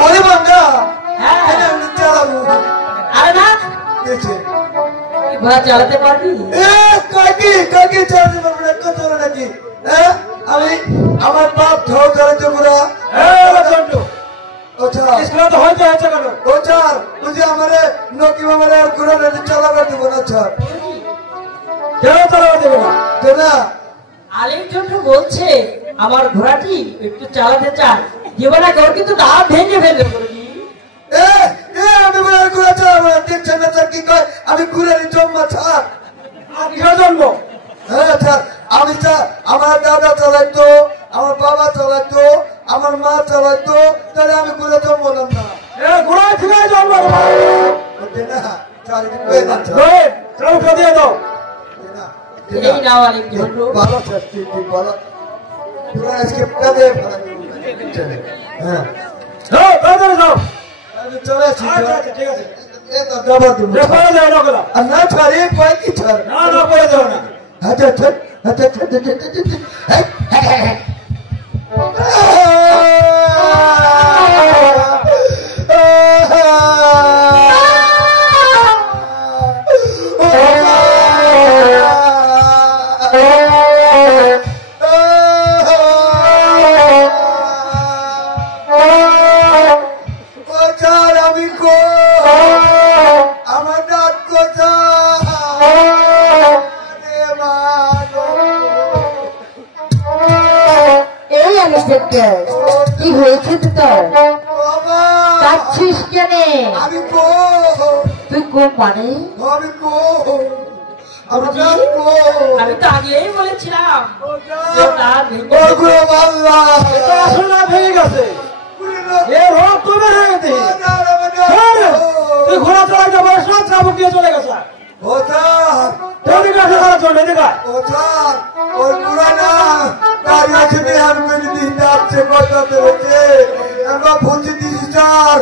ওরে বান্দা হ্যাঁ আমি চালাবো আরে না দেখে ঘোড়া চালাতে পারবি কাকি কাকি চালাতে পারবো না কত নাকি আমি আমার বাপ ঢাও চালাতে পুরা আচ্ছা इसका तो होते है चलो ও চার মুঝে আমারে নকি মামারে আর ঘোড়া চালাবার দেবো না চার কেন চালাতে দেবে না দেনা আলিম চন্দ্র বলছে আমার ঘোড়াটি একটু চালাতে চায় দেব না কেউ কিন্তু দাঁত ভেঙে ফেলবে গুরুজি আমি বলে ঘোড়া চালাবো না দেখছেন না স্যার কি কয় আমি ঘোড়ারই জম্মা ছাড় আর কিসের জন্ম হ্যাঁ স্যার আমি স্যার আমার দাদা চালাইতো আমার বাবা চালাইতো আমার মা চালাইতো তাহলে আমি ঘোড়া জন্মলাম না ঘোড়ায় থেকে জন্ম দেনা চারিদিক হয়ে যাচ্ছে চলো উঠে দিয়ে দাও এই নাও আলিম চন্দ্র ভালো স্যার ঠিক ভালো পুরো আজকে কাঁদে হ্যাঁ তাড়াতাড়ি যাও আমি চলে আসছি আচ্ছা আচ্ছা ঠিক আছে এটা জবাব দিব পরে যাও না গেলাম আর না ছাড়ে কয় কি ছাড় না না পরে যাও না আচ্ছা আচ্ছা আচ্ছা আচ্ছা আমি কো আমার দাঁত কোথা এই ইন্সপেক্টর কি হয়েছে তোর কাঁদছিস কেন আমি কো তুই কোন মানে আমি কো আমার দাঁত কো আমি তো আগেই বলেছিলাম যে দাঁত ভেঙে ও গো আল্লাহ এটা আসলে না ভেঙে গেছে এ রোগ তুমি ভেঙে গেছে তুই ঘোড়া চালাতে পারিস না চাবুক দিয়ে চলে গেছে ওটা এদিকে আসে তারা চলে এদিকে ওটা ওই পুরানা দাঁড়িয়ে আছে বিহার করে দিন যাচ্ছে কথা রয়েছে আমরা বুঝে দিয়েছি স্যার